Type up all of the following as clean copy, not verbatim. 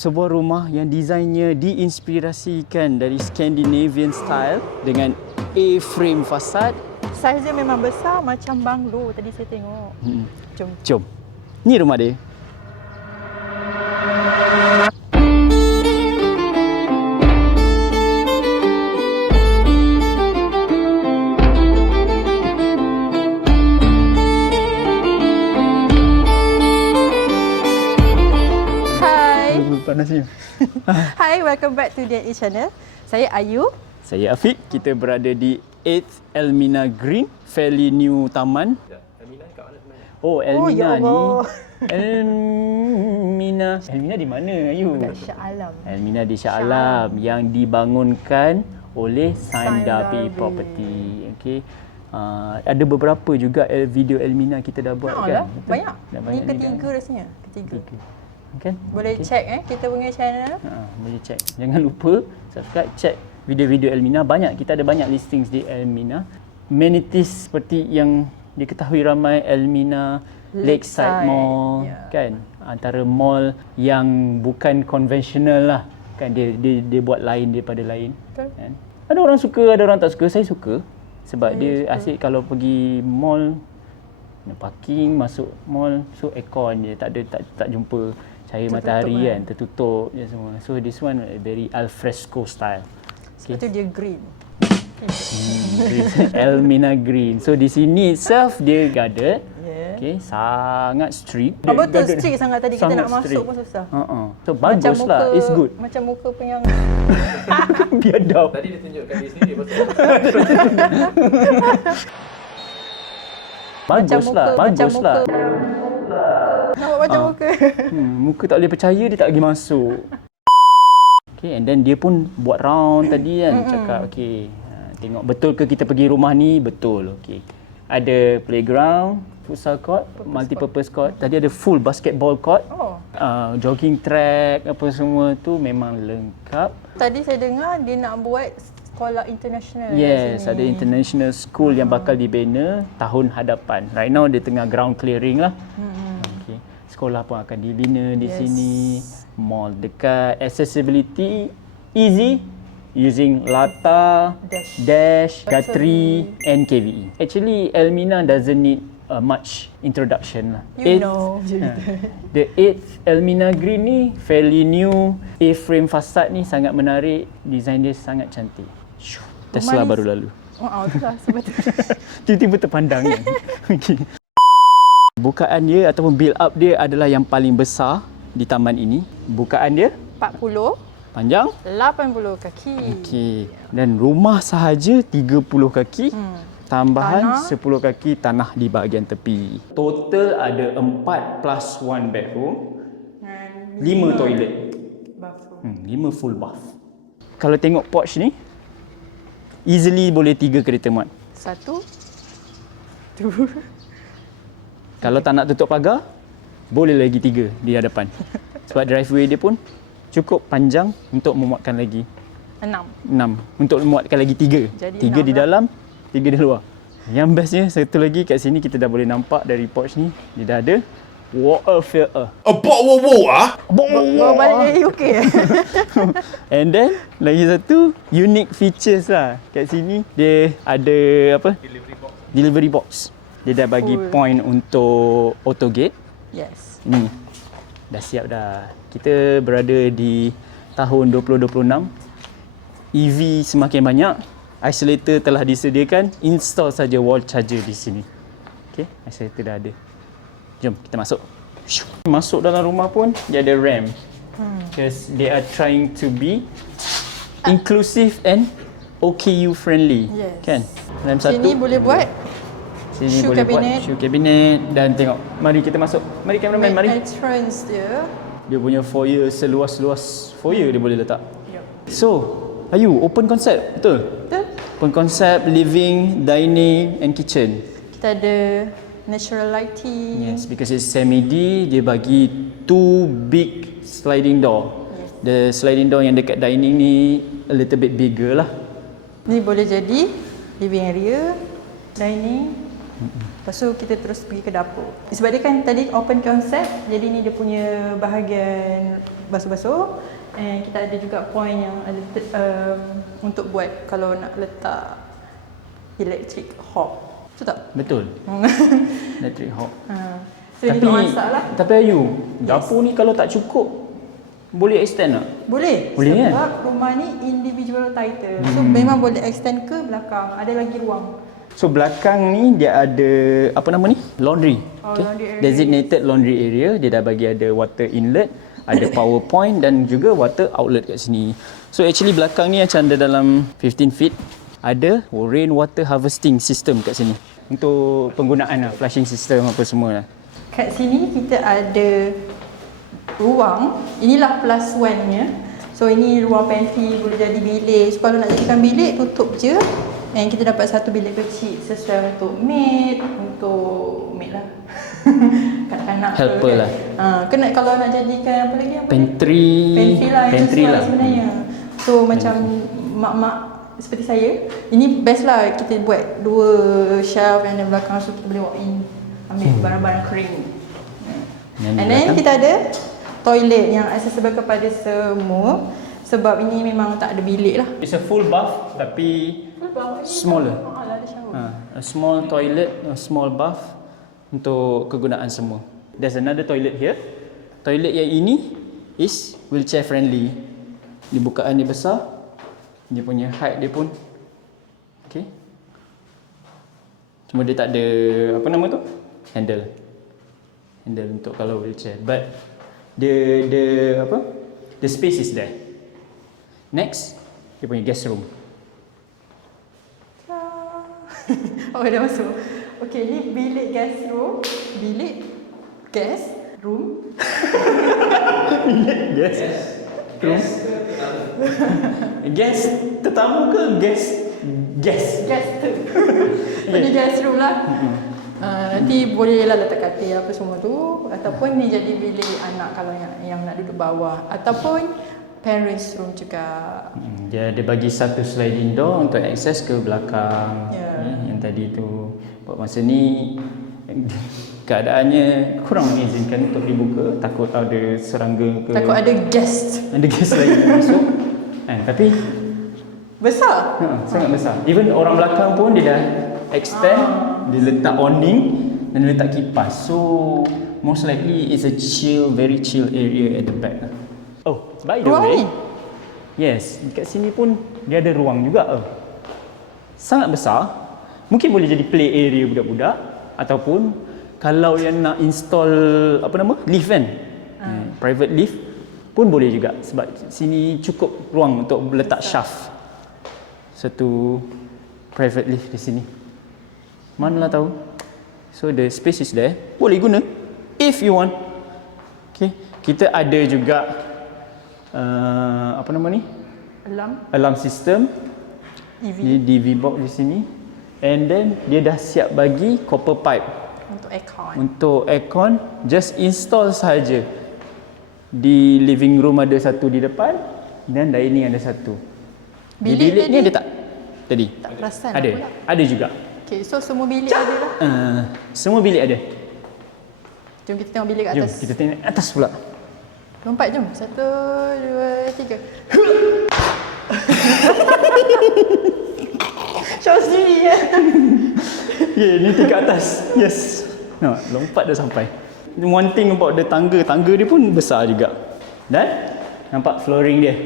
Sebuah rumah yang desainnya diinspirasikan dari Scandinavian style dengan A-frame fasad. Saiz dia memang besar macam banglo tadi saya tengok. Jom. Ni rumah dia. Panasnya. Hi, welcome back to DNA Channel. Saya Ayu. Saya Afiq. Kita berada di 8th Elmina Green, fairly new taman. Elmina kat mana sebenarnya? Oh, Elmina ya ni. Allah. Elmina di mana, Ayu? Shah Alam. Elmina di Shah Alam yang dibangunkan oleh Sandarbi Property. Okey. Ada beberapa juga video Elmina kita dah buat kan? Banyak. Dah Ini ni ketiga kan? rasanya. Ketiga. Kan? Boleh check kita punya channel. Boleh check. Jangan lupa subscribe, check video-video Elmina. Kita ada banyak listings di Elmina. Amenities seperti yang diketahui ramai, Elmina Lakeside Mall, kan? Antara mall yang bukan konvensional lah, kan? Dia buat lain daripada lain. Betul. Kan? Ada orang suka, ada orang tak suka. Saya suka sebab dia asyik kalau pergi mall, parking, masuk mall, so aircon je, tak jumpa cahaya matahari kan, tertutup je semua. So this one very alfresco style. Sebab tu dia green. Elmina Green. So di sini itself dia guarded. Okay, sangat strict. Betul, strict sangat tadi kita nak strict. masuk pun susah. So bagus lah, it's good. Macam muka penyang. Biadab. Tadi dia tunjukkan dia sendiri betul. Bagus lah. Nampak macam muka. Muka tak boleh percaya, dia tak lagi masuk. Okay, and then dia pun buat round tadi kan, cakap okay, tengok betul ke kita pergi rumah ni? Betul, okay. Ada playground, futsal court, multi-purpose court. Tadi ada full basketball court, jogging track, apa semua tu memang lengkap. Tadi saya dengar dia nak buat sekolah international. Yes, ada international school yang bakal dibina tahun hadapan. Right now dia tengah ground clearing lah. Okay. Sekolah pun akan dibina di sini. Mall dekat. Accessibility easy using Lata, Dash, Gatri and KVE. Actually Elmina doesn't need much introduction lah. The 8th Elmina Green ni fairly new. A-frame fasad ni sangat menarik. Design dia sangat cantik. Tesla baru lalu. Itulah sebab tu. Tiba-tiba terpandang kan. Okay. Bukaan dia ataupun build up dia adalah yang paling besar di taman ini. Bukaan dia 40, panjang 80 kaki. Okey. Dan rumah sahaja 30 kaki. Tambahan tanah. 10 kaki tanah di bahagian tepi. Total ada 4 plus 1 bedroom. 5 toilet. Bathroom. 5 full bath. Kalau tengok porch ni, easily boleh 3 kereta muat. 1, 2. Kalau tak nak tutup pagar, boleh lagi 3 di hadapan. Sebab driveway dia pun cukup panjang untuk memuatkan lagi 6. Untuk memuatkan lagi 3. 3 di dalam, 3 di luar. Yang bestnya satu lagi kat sini kita dah boleh nampak dari porch ni, dia dah ada water filter. Bawa balik dari UK. And then lagi satu unique features lah kat sini, dia ada apa? Delivery box. Dia dah bagi point untuk auto gate. Yes. Ni dah siap dah. Kita berada di tahun 2026. EV semakin banyak. Isolator telah disediakan. Install saja wall charger di sini. Okey, isolator dah ada. Jom kita masuk. Masuk dalam rumah pun dia ada ramp. Because they are trying to be inclusive and OKU friendly. Yes. Kan? Ramp satu. Sini boleh buat Sini shoe boleh cabinet. buat shoe cabinet. Dan tengok, mari kita masuk. Mari cameraman, mari. Entrance dia. Dia punya foyer seluas-luas foyer dia boleh letak. Yep. So, Ayu, open concept, betul? Betul. Open concept, living, dining and kitchen. Kita ada natural lighting. Yes, because it's semi-D, dia bagi 2 big sliding door. Yes. The sliding door yang dekat dining ni a little bit bigger lah. Ni boleh jadi living area, dining. Lepas tu kita terus pergi ke dapur. Sebab dia kan tadi open concept, jadi ni dia punya bahagian basuh-basuh. And kita ada juga point yang ada untuk buat kalau nak letak electric hob. Betul tak? Betul. Electric hob. So ini untuk masak lah. Tapi Ayu, dapur ni kalau tak cukup boleh extend tak? Boleh. Boleh kan? Sebab rumah ni individual title. So memang boleh extend ke belakang. Ada lagi ruang. So belakang ni dia ada apa nama ni? Laundry. Laundry area. Designated laundry area. Dia dah bagi ada water inlet, ada power point dan juga water outlet kat sini. So actually belakang ni macam ada dalam 15 feet. Ada rain water harvesting system kat sini. Untuk penggunaan lah, flushing system apa semua lah. Kat sini kita ada ruang. Inilah plus one nya. So ini ruang pantry, boleh jadi bilik. So kalau nak jadikan bilik, tutup je. And kita dapat satu bilik kecil sesuai untuk maid lah. Kanak-kanak Helper lah. Kena kalau nak jadikan apa lagi? Pantry lah. Pantry Sesuai lah. sebenarnya. So macam mak-mak seperti saya, ini best lah kita buat 2 shelf yang di belakang, so kita boleh walk in ambil barang-barang kering. And then kita ada toilet yang accessible kepada semua. Sebab ini memang tak ada bilik lah. It's a full bath tapi smaller. Ada shower. A small toilet, a small bath untuk kegunaan semua. There's another toilet here. Toilet yang ini is wheelchair friendly. Dibukaan dia besar. Dia punya height dia pun okay. Cuma dia tak ada apa nama tu? Handle untuk kalau wheelchair. But the space is there. Next, dia punya guest room. Oh, dah masuk. Okay, ni bilik guest room. Bilik guest room. Guest room. Guest tetamu ke guest? Guest tu. Ini guest room lah. Nanti boleh lah letak katil apa semua tu. Ataupun ni jadi bilik anak kalau yang nak duduk bawah. Ataupun parents room juga. Dia ada bagi satu sliding door untuk akses ke belakang. Yang tadi tu. Buat masa ni keadaannya kurang mengizinkan untuk dibuka. Takut ada serangga ke. Takut ada guest. Ada guest lagi masuk. Tapi besar. Sangat besar. Even orang belakang pun dia dah extend. Dia letak awning dan dia letak kipas. So most likely it's a very chill area at the back. Oh, by the way, yes, dekat sini pun dia ada ruang juga. Sangat besar. Mungkin boleh jadi play area budak-budak ataupun kalau yang nak install lift kan, private lift pun boleh juga sebab sini cukup ruang untuk letak shaft. Satu private lift di sini. Manalah tahu. So the space is there. Boleh guna if you want. Okay, kita ada juga alarm system. Ni DV box di sini. And then dia dah siap bagi copper pipe untuk aircon. Just install saja. Di living room ada satu di depan dan dining ada satu. Bilik ni ada tak? Tadi tak perasan. Ada juga. Okay, so semua bilik ada lah. Semua bilik ada. Jom kita tengok bilik kat Jom atas. kita tengok atas pula. Lompat jom. 1, 2, 3. Show sendiri ya. Ni tingkat atas. Yes. Lompat dah sampai. One thing about the tangga dia pun besar juga. Dan nampak flooring dia.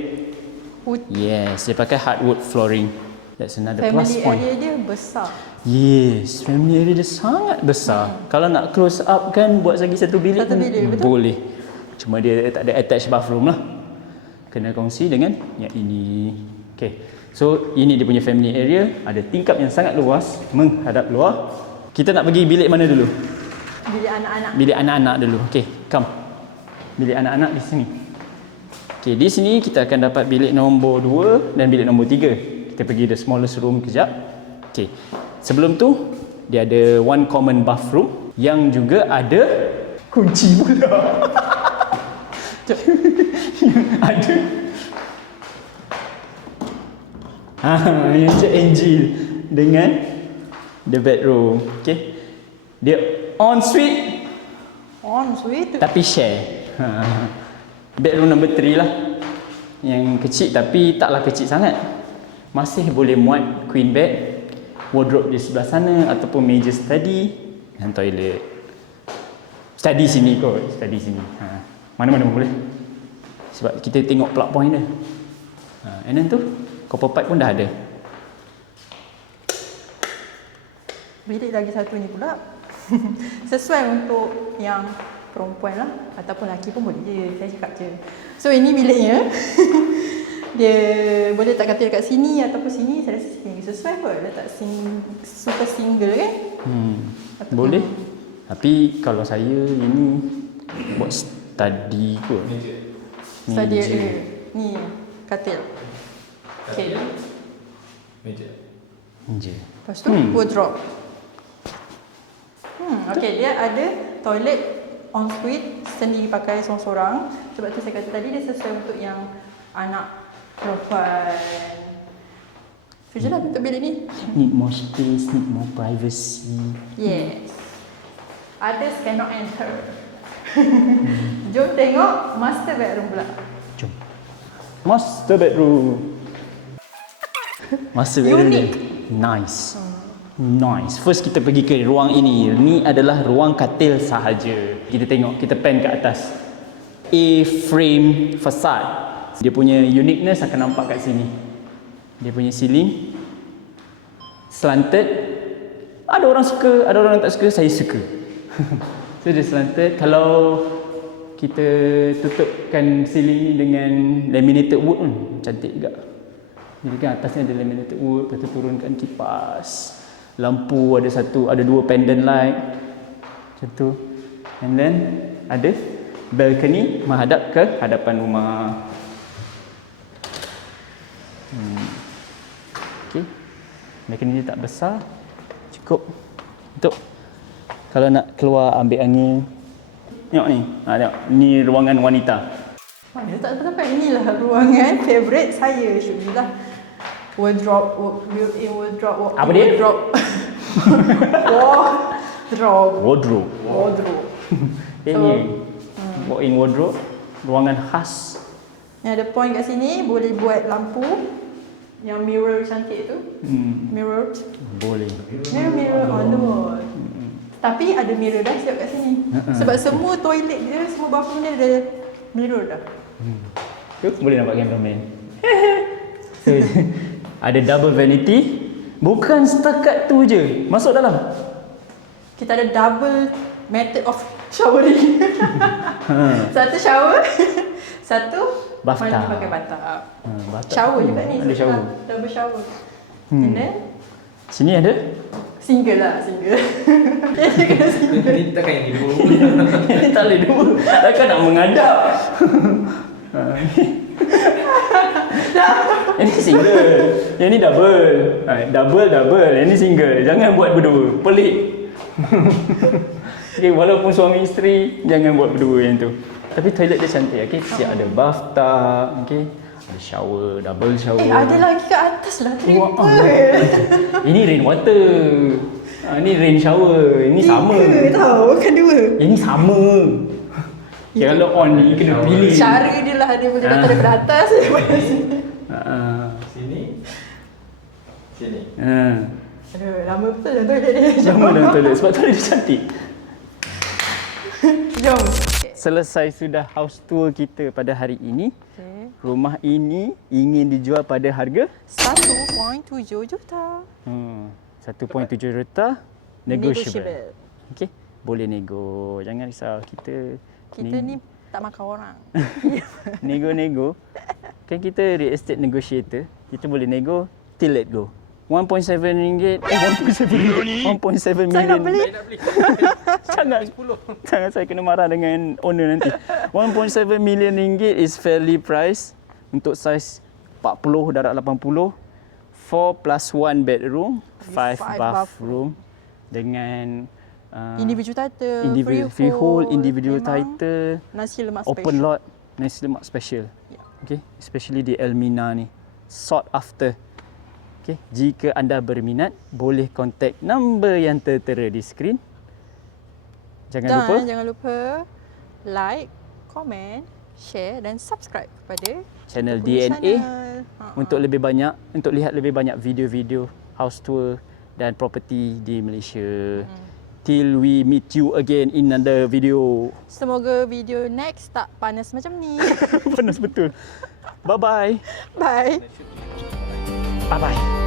Wood. Yes, dia pakai hardwood flooring. That's another plus point. Family area dia besar. Yes, family area dia sangat besar. Kalau nak close up kan buat lagi satu bilik pun boleh. Cuma dia tak ada attached bathroom lah. Kena kongsi dengan yang ini. Okay. So ini dia punya family area. Ada tingkap yang sangat luas menghadap luar. Kita nak pergi bilik mana dulu? Bilik anak-anak. Bilik anak-anak dulu. Okay, come. Bilik anak-anak di sini. Okay, di sini kita akan dapat bilik nombor 2 dan bilik nombor 3. Kita pergi the smallest room kejap. Okay. Sebelum tu, dia ada one common bathroom yang juga ada kunci pula. Ada. Yang Encik Angel dengan the bedroom. Okay. Dia ensuite On suite. tapi share. Bedroom number 3 lah. Yang kecil tapi taklah kecil sangat. Masih boleh muat queen bed, wardrobe di sebelah sana ataupun meja study dan toilet. Study sini kot, study sini. Mana-mana boleh. Sebab kita tengok plug point dia. And then tu, copper pipe pun dah ada. Bilik lagi satu ni pula. Sesuai untuk yang perempuan lah. Ataupun lelaki pun boleh je. Saya cakap je. So ini biliknya. Dia boleh letak katil kat sini ataupun sini. Saya rasa sini sesuai kot. Letak super single kan. Ataupun Boleh. Tapi kalau saya ini buat study kot. study area. Ni katil. Okay. Meja. Je. Lepas tu wardrobe. Okay, dia ada toilet ensuite sendiri pakai seorang-seorang. Sebab tu saya kata tadi dia sesuai untuk yang anak perempuan. So je lah bentuk bilik ni. Need more space, need more privacy. Yes. Others cannot enter. Jom tengok master bedroom pula. Jom. Master bedroom. Master bedroom Unik. dia nice. Nice. First kita pergi ke ruang ini. Ni adalah ruang katil sahaja. Kita tengok, kita pan ke atas. A-frame facade. Dia punya uniqueness akan nampak kat sini. Dia punya ceiling slanted. Ada orang suka, ada orang tak suka. Saya suka. So dia slanted. Kalau kita tutupkan ceiling ni dengan laminated wood pun cantik juga. Jadi kan atasnya ada laminated wood, lepas tu turunkan kipas. Lampu ada satu, ada dua pendant light. Macam tu. And then ada balcony menghadap ke hadapan rumah. Okay. Balcony dia tak besar. Cukup untuk kalau nak keluar ambil angin. Tengok ni. Tengok. Ni ruangan wanita. Mana tak sampai inilah ruangan favourite saya. Syukurlah. Wardrobe, built-in wardrobe. Apa dia? Wardrobe. Wardrobe. Wardrobe. Ini walk-in wardrobe. Ruangan khas. Yang ada point kat sini boleh buat lampu yang mirror cantik tu. Mirror. Boleh. Mirror on the wall. Tapi ada mirror dah siap kat sini. Sebab semua toilet dia, semua bathroom dia ada mirror dah. Tu boleh nampak cameraman. So, ada double vanity. Bukan setakat tu je. Masuk dalam. Kita ada double method of showering. Satu shower, satu Bathtub. mandi pakai bathtub. Bathtub. Shower juga ni. Ada shower. Double shower. And then Sini ada. single lah, single. Dia kena single. Ini takkan yang ni dua. Ini tak boleh dua. Takkan nak mengadap. Ini single. Yang ni double. Double. Yang ni single. Jangan buat berdua. Pelik. Okay, walaupun suami isteri, jangan buat berdua yang tu. Tapi toilet dia cantik. Okay, siap ada bathtub. Okay, ada shower, double shower. Ada lagi kat atas lah, triple. Ini rain water. Ini rain shower. Ini sama. Tiga tau, bukan dua. Ini sama. Okay, kalau on ni kena pilih. Cara dia lah, dia boleh datang daripada atas daripada sini. Sini. Sini. Aduh, lama betul dalam toilet dia. Sama dalam toilet sebab toilet dia cantik. Jom. Selesai sudah house tour kita pada hari ini. Okay. Rumah ini ingin dijual pada harga 1.7 juta. 1.7 juta negotiable. Okey, boleh nego. Jangan risau. Kita ni tak makan orang. nego-nego. Kan kita real estate negotiator. Kita boleh nego till let go. 1.7 ringgit. 1.7 million. 1.7 Saya nak million. beli. Sangat saya kena marah dengan owner nanti. 1.7 million ringgit is fairly price untuk saiz 40 darab 80. 4 plus 1 bedroom, 5 bathroom dengan Individual title, freehold, individual memang title, nasi lemak open special. lot, nasi lemak special. Yeah. Okay, especially di Elmina ni. Sought after. Okay, jika anda berminat, boleh contact number yang tertera di skrin. Jangan lupa Jangan lupa like, komen, share dan subscribe kepada Channel kita punya DNA channel. untuk lebih banyak, untuk lihat lebih banyak video-video house tour dan property di Malaysia. Till we meet you again in another video. Semoga video next tak panas macam ni. Panas betul. Bye-bye. Bye. Bye-bye.